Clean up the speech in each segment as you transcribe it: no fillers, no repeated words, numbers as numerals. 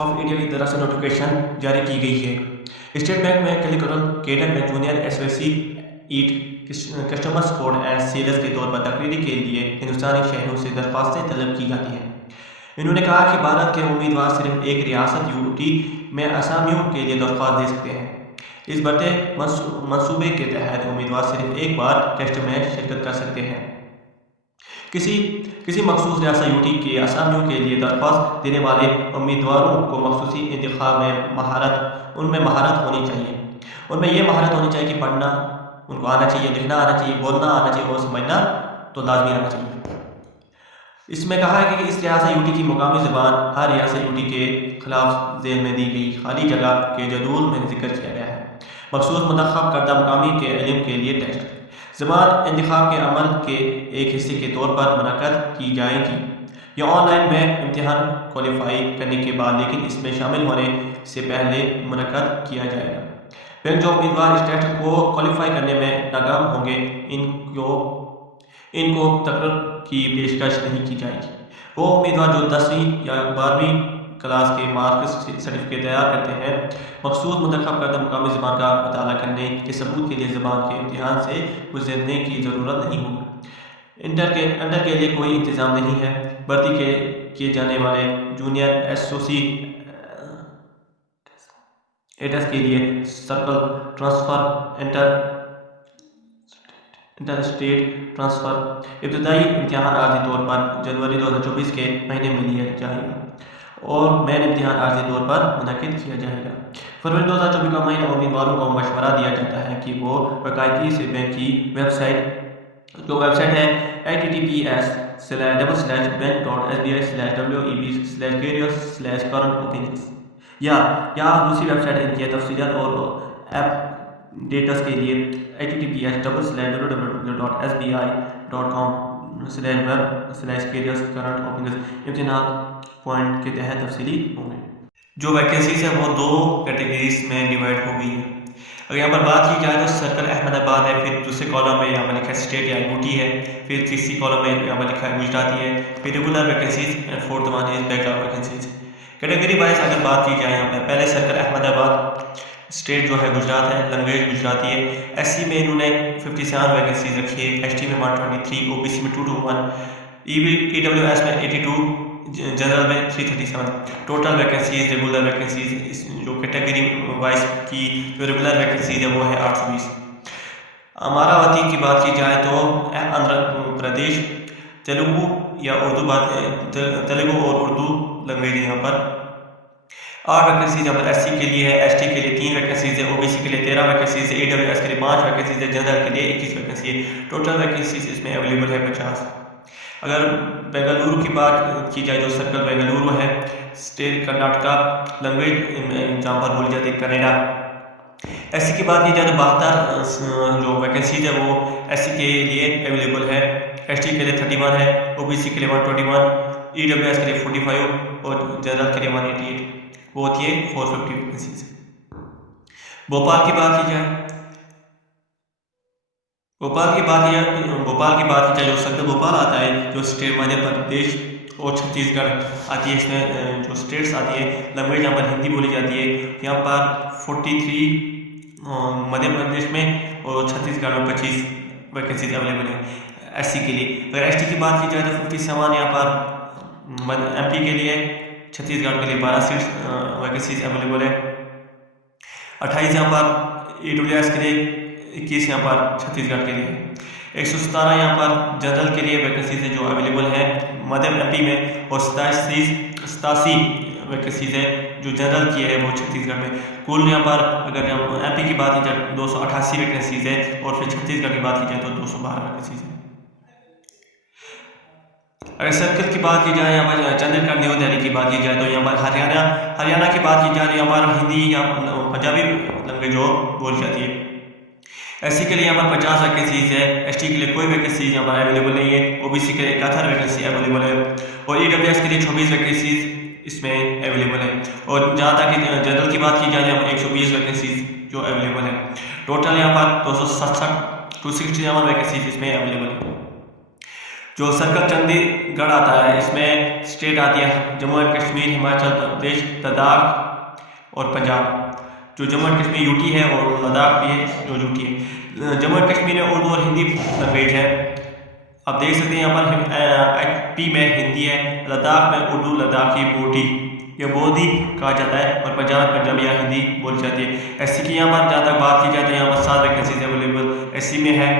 Of India की तरफ से नोटिफिकेशन जारी की गई है। स्टेट बैंक में क्लिकरल कैडर में junior associate customer support and sales के तौर पर तकरीरी के लिए हिंदुस्तानी शहरों से दरख्वास्तें तलब की जाती हैं। इन्होंने कहा कि भारत के उम्मीदवार सिर्फ एक रियासत यूटी में असामियों के लिए दरख्वास्त दे सकते हैं। इस बढ़ते मंसूबे के तहत उम्मीदवार सिर्फ एक बार टेस्ट में शिरकत कर सकते हैं। किसी मखसूस रियासत यूटी के असामियों के लिए दरख्वास्त देने वाले उम्मीदवारों को मखसूसी इंतखाब में उनमें महारत होनी चाहिए। उनमें यह महारत होनी चाहिए कि पढ़ना उनको आना चाहिए, लिखना आना चाहिए, बोलना आना चाहिए और समझना तो लाजमी आना चाहिए। इसमें कहा है कि इस रियासत यूटी की मुकामी ज़बान हर रियासत यूटी के खिलाफ जेल में दी गई खाली जगह के जदूल में जिक्र किया गया है। मखसूस मुंतखब करदा मुकामी के इल्म के लिए टेस्ट ज़बान इंतखाब के अमल के एक हिस्से के तौर पर मुनक़द की जाएगी। यह ऑनलाइन में इम्तिहान क्वालिफाई करने के बाद, लेकिन इसमें शामिल होने से पहले मुनक़द किया जाएगा। बैंक जो उम्मीदवार इस टेस्ट को क्वालिफाई करने में नाकाम होंगे इनको तकरीर की पेशकश नहीं की जाएगी। वो उम्मीदवार जो 10वीं या 12वीं क्लास के मार्क्स सर्टिफिकेट तैयार करते हैं, मखसूस मुंतखब करदा मुकामी ज़बान का मुताला करने के सबूत के लिए ज़बान के इम्तिहान से गुजरने की ज़रूरत नहीं होगी। अंडर के लिए कोई इंतज़ाम नहीं है। भर्ती किए जाने वाले जूनियर एसओसी एटस के लिए circle transfer inter state transfer इब्तदाई इम्तिहान आर्जी तौर पर जनवरी 2024 के महीने में लिया जाएगा और मेन इम्तिहान आर्जी तौर पर मुनक़िद किया जाएगा। फरवरी 2024 का महीना उम्मीदवारों को मशवरा दिया जाता है कि वो बाकायदगी से बैंक की वेबसाइट है https://bank.sbi/web/careers/current या दूसरी वेबसाइट इनकी तफसीलात और अपडेट्स के लिए https://www.sbi.com/web/careers/current इम्तिहान पॉइंट के तहत तफसीली होंगे। जो वैकेंसीज है वो 2 कैटेगरीज में डिवाइड हो गई है। अगर यहाँ पर बात की जाए तो सर्कल अहमदाबाद है, फिर दूसरे कॉलम में यहाँ पर लिखा है स्टेट या यूटी है, फिर तीसरी कॉलम में यहाँ पर लिखा है गुजराती है, फिर regular vacancies and fourth one is backlog vacancies. Category wise अगर बात की जाए यहाँ पर पहले सर्कल अहमदाबाद, स्टेट जो है गुजरात है, लैंग्वेज गुजराती है। एससी में इन्होंने 57 वैकेंसीज रखी है, एसटी में 123, ओबीसी में 221, ईडब्ल्यूएस में 82, जनरल में 337। टोटल वैकेंसीज रेगुलर वैकेंसीज जो कैटेगरी वाइज की जो रेगुलर वैकेंसीज है वो है 820। अमरावती की बात की जाए तो आंध्र प्रदेश तेलुगु और उर्दू लैंग्वेज यहाँ पर 8 वैकेंसीज यहाँ पर एससी के लिए है, एसटी के लिए 3 वैकेंसीज है, ओबीसी के लिए 13 वैकेंसीज है, ईडब्ल्यूएस के लिए 5 वैकेंसीज है, जनरल के लिए 21 वैकेंसी है। टोटल वैकेंसीज इसमें अवेलेबल है 50। अगर बेंगलुरु की बात की जाए जो सर्कल बेंगलुरु है, स्टेट कर्नाटका, लैंग्वेज जहाँ पर बोली जाती है कन्नड़ा। एससी की बात की जाए तो 72 जो वैकेंसीज है वो एससी के लिए अवेलेबल है, एसटी के लिए 31 है, ओबीसी के लिए 121, ईडब्ल्यूएस के लिए 45 और जनरल के लिए 188। वो होती है 450 वैकेंसीज। भोपाल की बात की जाए जो सर्कल भोपाल आता है, जो स्टेट मध्य प्रदेश और छत्तीसगढ़ आती है, इसमें जो स्टेट्स आती है लैंग्वेज यहाँ पर हिंदी बोली जाती है। यहाँ पर 43 मध्य प्रदेश में और छत्तीसगढ़ में 25 वैकेंसीज अवेलेबल है एससी के लिए। अगर एसटी की बात की जाए तो 57 यहाँ पर एमपी के लिए, छत्तीसगढ़ के लिए 12 सीट्स वैकेंसीज अवेलेबल है, 28 यहाँ पर ईडब्ल्यूएस के लिए, 21 यहाँ पर छत्तीसगढ़ के लिए, 117 यहाँ पर जनरल के लिए वैकेंसीज है जो अवेलेबल है मध्य एमपी में, और 87 वैकेंसीज है जो जनरल की है वो छत्तीसगढ़ में। कुल यहाँ पर अगर एमपी की बात की जाए 288 वैकेंसीज है, और फिर छत्तीसगढ़ की बात की जाए तो 212 वैकेंसीज है। अगर सर्कल की बात की जाए यहाँ पर चंडीगढ़ न्यू दिल्ली की बात की जाए तो यहाँ पर हरियाणा की बात की जाए यहाँ पर हिंदी या पंजाबी लैंग्वेज जो बोली जाती है। एससी के लिए यहाँ पर 50 वैकेंसीज है, एसटी के लिए कोई वैकेंसीज यहाँ पर अवेलेबल नहीं है, ओबीसी के लिए 71 वैकेंसी अवेलेबल है, और ईडब्ल्यूएस के लिए 24 वैकेंसीज इसमें अवेलेबल है। और जहाँ तक जनरल की बात की जाए यहाँ पर 120 वैकेंसीज जो अवेलेबल है। टोटल यहाँ पर 267 वैकेंसीज इसमें अवेलेबल है। जो सर्कल चंडीगढ़ आता है, इसमें स्टेट आती है जम्मू एंड कश्मीर, हिमाचल प्रदेश, लद्दाख और पंजाब। जो जम्मू एंड कश्मीर यूटी है और लद्दाख भी है जो यूटी है। जम्मू एंड कश्मीर में उर्दू और हिंदी लैंग्वेज है। आप देख सकते हैं यहाँ पर एचपी में हिंदी है, लद्दाख में उर्दू, लद्दाखी, बोडी या बोधी कहा जाता है, और पंजाब में पंजाबी या हिंदी बोली जाती है। एससी की यहाँ पर जहाँ तक बात की जाती है, यहाँ पर 7 वैकेंसीज अवेलेबल एससी में है,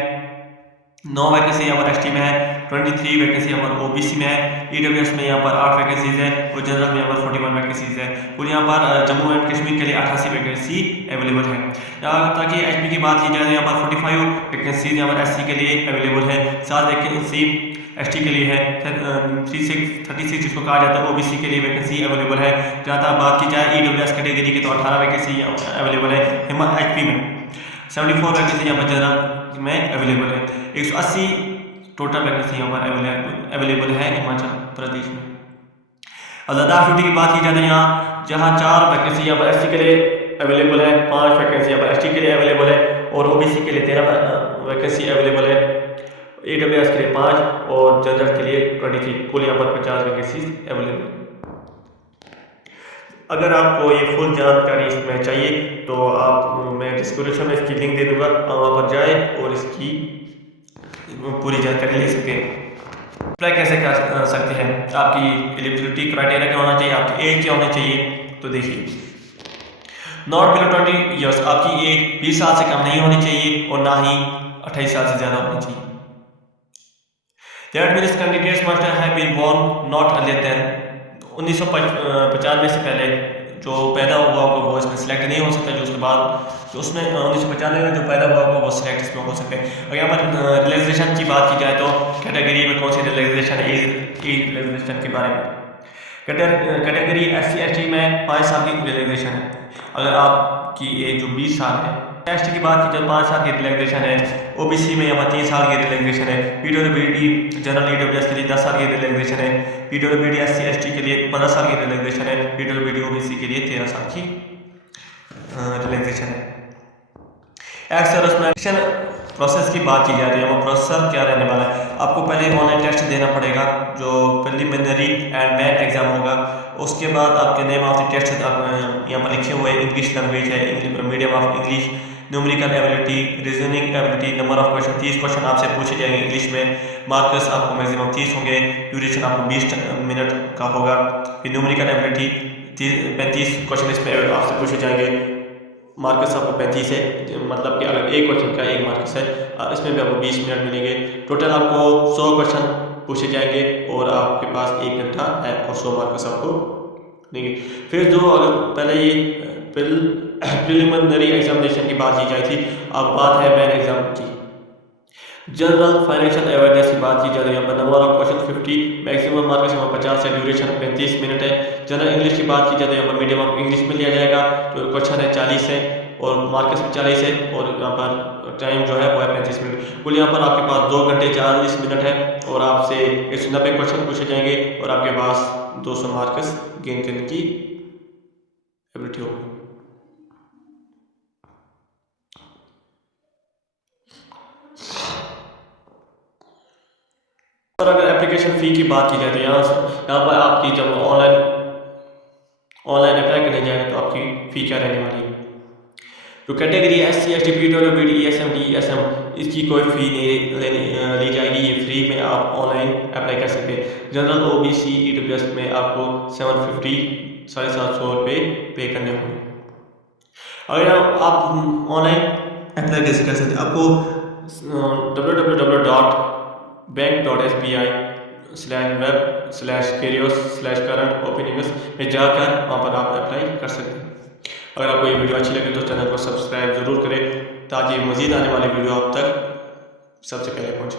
9 वैकेंसी यहाँ पर एसटी में है, 23 वैकेंसी यहाँ पर ओबीसी में है, ईडब्ल्यूएस में यहाँ पर 8 वैकेंसीज है और जनरल में यहाँ पर 41 वैकेंसीज है। और यहाँ पर जम्मू एंड कश्मीर के लिए 88 वैकेंसी अवेलेबल है। ताकि एचपी की बात की जाए, यहाँ पर 45 वैकेंसीज यहाँ पर एससी के लिए अवेलेबल है, 7 वैकेंसी एसटी के लिए है, 36 जिसको कहा जाता है ओबीसी के लिए वैकेंसी अवेलेबल है। जहाँ तक बात की जाए ईडब्ल्यूएस कैटेगरी की तो 18 वैकेंसी अवेलेबल है एचपी में, 74 वैकेंसी यहाँ पर जनरल में अवेलेबल है, 180 टोटल वैकेंसी यहाँ पर अवेलेबल है हिमाचल प्रदेश में। और लद्दाख यूटी की बात की जाए, यहाँ जहाँ 4 वैकेंसी यहाँ पर एससी के लिए अवेलेबल है, 5 वैकेंसी यहाँ पर एसटी के लिए अवेलेबल है और ओबीसी के लिए 13 वैकेंसी अवेलेबल है, ईडब्ल्यूएस के लिए 5 और जनरल के लिए 23, कुल यहाँ पर 50 वैकेंसी अवेलेबल। अगर आपको ये फुल जानकारी इसमें चाहिए तो मैं डिस्क्रिप्शन में इसकी लिंक दे दूंगा, आप वहाँ पर जाए और इसकी पूरी जानकारी ले सकते हैं। अप्लाई कैसे कर सकते हैं, आपकी एलिजिबिलिटी क्राइटेरिया क्या होना चाहिए, आपकी एज क्या होनी चाहिए। तो देखिए, नॉट बिलो 20 ईयर्स, आपकी एज 20 साल से कम नहीं होनी चाहिए और ना ही 28 साल से ज़्यादा होनी चाहिए। That means candidates must have been born not earlier than 1995 से पहले जो पैदा हुआ होगा वो इसमें सिलेक्ट नहीं हो सकता, जो उसके बाद जो उसमें 1995 में जो पैदा हुआ होगा वो सिलेक्ट इसमें हो सकते हैं। और यहाँ पर रिलैक्सेशन की बात की जाए तो कैटेगरी में कौन सी रिलैक्सेशन है, एज रिलैक्सेशन के बारे में कैटेगरी SC ST में 5 साल की रिलैक्सेशन है। अगर आपकी एज जो 20 साल है, एसटी की बात की जाए 5 साल की रिलैक्सेशन है, ओबीसी में यहाँ पर 3 साल की रिलैक्सेशन है, पीडब्ल्यूडी जनरल ईडब्ल्यूएस के लिए 10 साल की रिलैक्सेशन है, पीडब्ल्यूडी SC ST के लिए 15 साल की रिलैक्सेशन है, पीडब्ल्यूडी ओबीसी के लिए 13 साल की रिलैक्सेशन है। एक्सेलेरेशन प्रोसेस की बात की जाए तो यहाँ प्रोसेसर क्या रहने वाला है, आपको पहले ऑनलाइन टेस्ट देना पड़ेगा जो प्रिलिमिनरी एंड मेन एग्जाम होगा। उसके बाद आपके नेम ऑफ द टेस्ट यहाँ पर लिखे हुए इंग्लिश लैंग्वेज है, medium of English, numerical ability, reasoning ability, number of question 30 question आपसे पूछे जाएंगे इंग्लिश में, मार्क्स आपको मैक्सिमम 30 होंगे, ड्यूरेशन आपको 20 मिनट का होगा। फिर न्यूमेरिकल एबिलिटी 35 क्वेश्चन इसमें आपसे पूछे जाएंगे, मार्क्स आपको 35 है, मतलब कि अगर एक क्वेश्चन का 1 मार्क्स है, इसमें भी आपको 20 मिनट मिलेंगे। टोटल आपको 100 क्वेश्चन पूछे जाएंगे और आपके पास 1 घंटा है और 100 मार्क्स आपको देंगे। फिर जो अगर पहले ये प्रिलिमिनरी एग्जामिनेशन की बात की जाए थी, अब बात है मेन एग्जाम की। जनरल फाइनेंशियल अवेयरनेस की बात की जाए, यहाँ पर number of question 50, maximum marks यहाँ 50 है, ड्यूरेशन 35 मिनट है। जनरल इंग्लिश की बात की जाए तो यहाँ पर मीडियम ऑफ इंग्लिश में लिया जाएगा, जो क्वेश्चन है 40 है और मार्क्स 40 है और यहाँ पर टाइम जो है वो है 35 मिनट। कुल यहाँ पर आपके पास 2 घंटे 40 मिनट है और आपसे 190 क्वेश्चन पूछे जाएंगे और आपके पास 200 मार्क्स गेन करने की एबिलिटी होगी। और अगर एप्लीकेशन फ़ी की बात की जाए तो यहाँ पर आपकी जब ऑनलाइन अप्लाई करने जाएंगे तो आपकी फ़ी क्या रहने वाली है। तो category SC ST PWD ESM DSM इसकी कोई फ़ी नहीं ली जाएगी, ये फ्री में आप ऑनलाइन अप्लाई कर सकते हैं। जनरल OBC EWS में आपको 750 ₹750 पे करने होंगे। अगर आप ऑनलाइन अप्लाई कैसे कर सकते हैं, आपको www.bank.sbi/web/careers/current में जाकर वहाँ पर आप अप्लाई कर सकते हैं। अगर आपको ये वीडियो अच्छी लगे तो चैनल को सब्सक्राइब ज़रूर करें ताकि मज़ीद आने वाली वीडियो आप तक सबसे पहले पहुँचे।